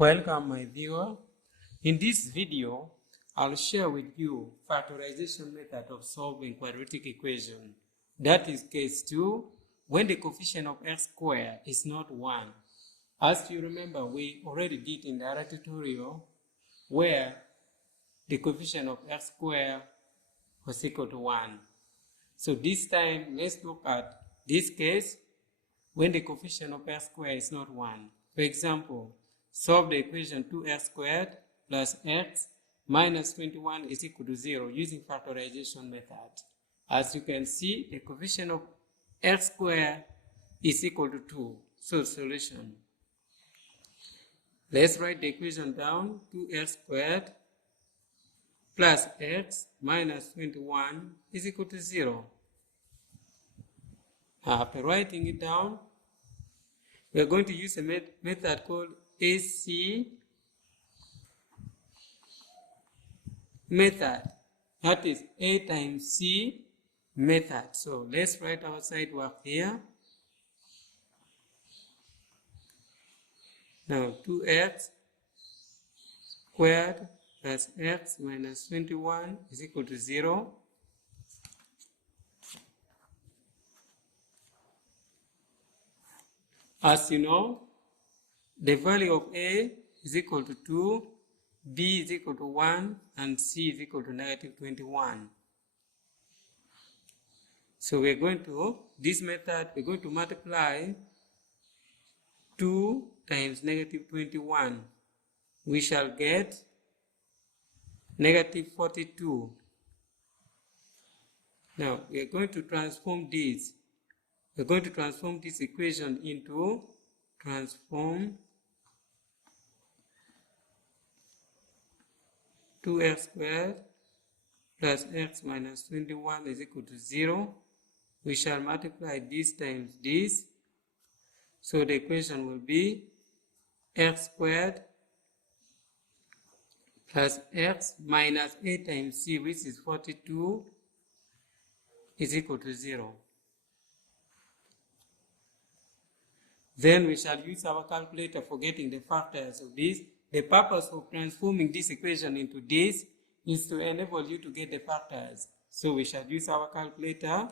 Welcome my viewer. In this video, I'll share with you factorization method of solving quadratic equation. That is case 2, when the coefficient of x squared is not 1. As you remember, we already did in the other tutorial where the coefficient of x squared was equal to 1. So this time, let's look at this case when the coefficient of x squared is not 1. For example, solve the equation 2x squared plus x minus 21 is equal to 0 using factorization method. As you can see, the coefficient of x squared is equal to 2. So solution. Let's write the equation down. 2x squared plus x minus 21 is equal to 0. After writing it down, we are going to use a method called AC method. That is A times C method. So let's write our side work here. Now 2x squared plus x minus 21 is equal to 0. As you know, the value of A is equal to 2, B is equal to 1, and C is equal to negative 21. So we're going to, this method, we're going to multiply 2 times negative 21. We shall get negative 42. Now, we are going to transform this. We're going to transform this equation into transform 2x squared plus x minus 21 is equal to 0. We shall multiply this times this. So the equation will be x squared plus x minus a times c, which is 42, is equal to 0. Then we shall use our calculator for getting the factors of this. The purpose of transforming this equation into this is to enable you to get the factors. So we shall use our calculator.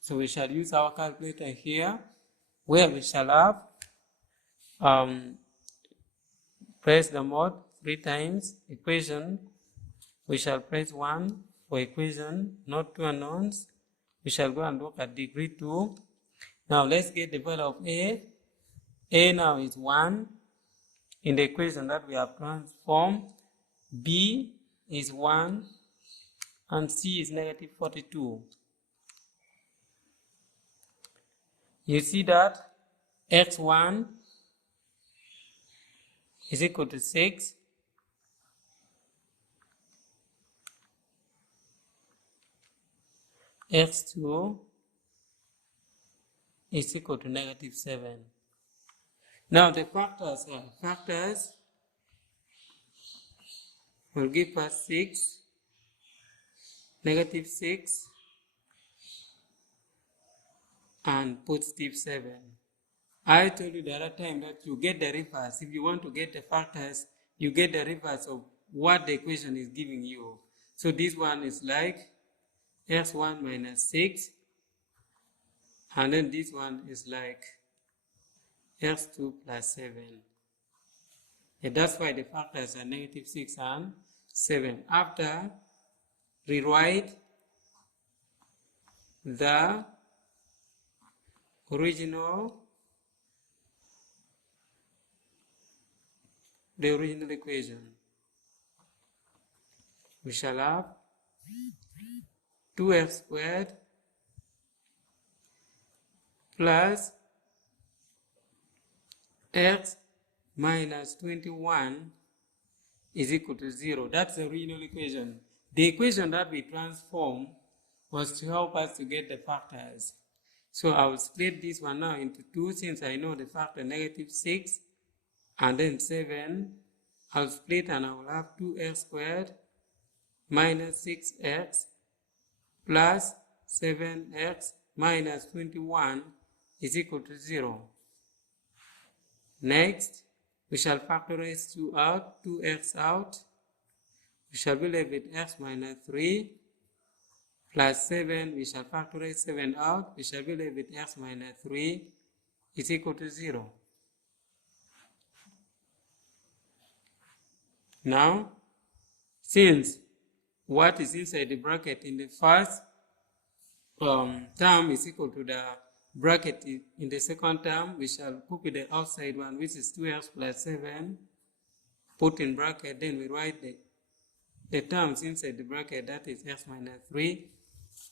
So we shall use our calculator here, where we shall have press the mode 3 times equation. We shall press 1 for equation, not 2 unknowns. We shall go and look at degree 2. Now let's get the value of A. A now is 1 in the equation that we have transformed. B is 1 and C is negative 42. You see that x1 is equal to 6. x2 is equal to negative 7. Now the factors will give us 6, negative 6, and positive 7. I told you the other time that you get the reverse. If you want to get the factors, you get the reverse of what the equation is giving you. So this one is like x1 minus 6, and then this one is like x2 plus 7. And that's why the factors are negative 6 and 7. After, rewrite the original equation. We shall have 2x squared plus x minus 21 is equal to 0. That's the original equation. The equation that we transformed was to help us to get the factors. So I will split this one now into 2 since I know the factor negative 6 and then 7. I'll split and I will have 2x squared minus 6x plus 7x minus 21 is equal to 0. Next, we shall factorize 2 out, 2x out. We shall be left with x minus 3 plus 7. We shall factorize 7 out. We shall be left with x minus 3 is equal to 0. Now, since what is inside the bracket in the first term is equal to the bracket in the second term, we shall put the outside one, which is 2x plus 7, put in bracket, then we write the terms inside the bracket, that is x minus 3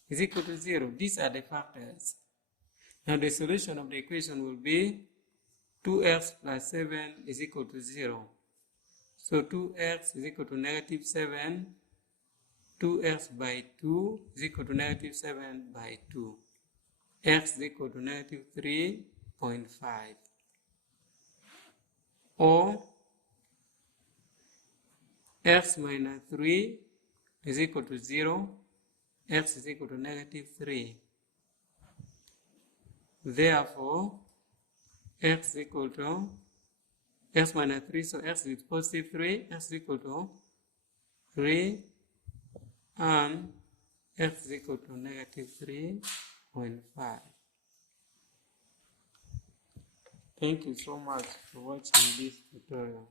is equal to 0. These are the factors. Now the solution of the equation will be 2x plus 7 is equal to 0. So 2x is equal to negative 7. 2x by 2 is equal to negative 7 by 2. X is equal to negative 3.5. Or x minus 3 is equal to 0. X is equal to negative 3. Therefore, x is equal to x minus 3, so x is positive 3, x is equal to 3, and x is equal to negative 3.5. Thank you so much for watching this tutorial.